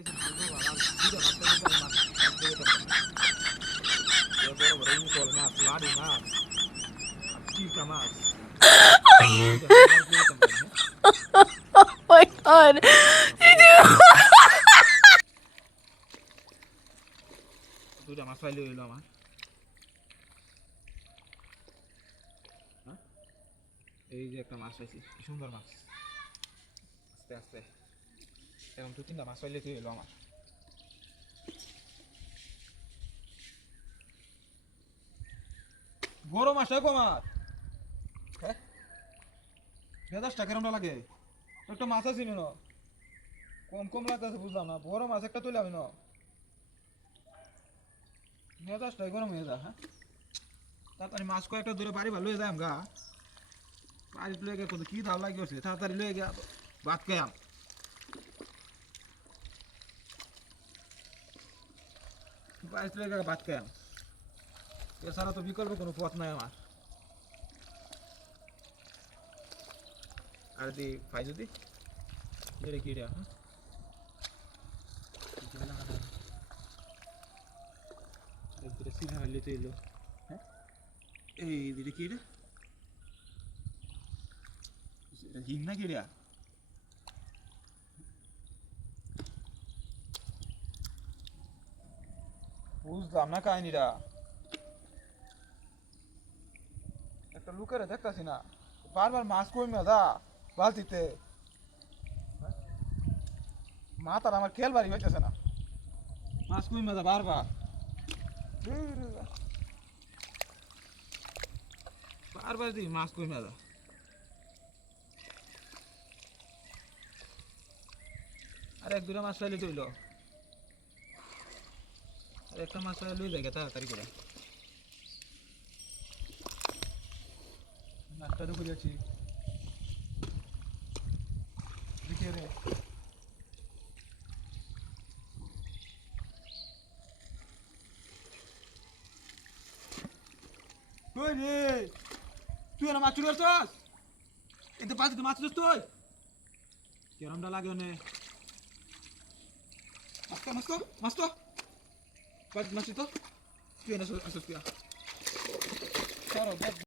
Oh my god. দুইটা মাছ পাইলে হইলো আমার। এই যে একটা মাছ পাইছি, কি সুন্দর মাছ। আস্তে আস্তে এরকম দু তিনটা মাছ পাইলে তুই হইলো আমার। বড় মাছ কো মাছ, হ্যাঁ মেজাজটা কেরমটা লাগে? একটা মাছ আছে না, কম কম লাগতেছে বুঝলাম না। বড় মাছ একটা তুলে আমি না, মেজাজটা গরম হয়ে যায়। হ্যাঁ তাড়াতাড়ি মাছ কয়েকটা ধরে বাড়ি ভালো হয়ে যায় আমগা। বাড়ি লয়ে গিয়ে কত কি দাম লাগিয়েছে, তাড়াতাড়ি লয়ে গিয়া ভাত খাইয়াম। বাড়ি লয়ে গিয়ে ভাত খাইয়াম, এছাড়া তো বিকল্প কোনো পথ নাই আমার। আর দি পাই যদি এটা কি রে, হ্যাঁ সিনা হইলে তো এলো। হ্যাঁ এই দিদি কি রে, হিং না কি রে? বুঝলাম না কাহিনীটা। একটা লুকেরে দেখতাছি না, বারবার মাছ কমে যা বালতিতে। মাথার আমার খেল বাড়ি হইতেছে না, মাছ কমে যা বারবার বারবার দিই মাছ কমে যা। আর এক দুটা মাছ পাইলে তৈল, আর একটা মাছ পাইলে লই যায় তাড়াতাড়ি করে। নাস্তা তো করেছি দেখে রে। কই রে তুই না মাছ চুরি করছস? এতে পাঁচ মাছ চুরিস তুই? কেরমটা লাগে অনে মাছ তো মাছ তো মাছ তো মাছ তো তুই না আসছিস তুই।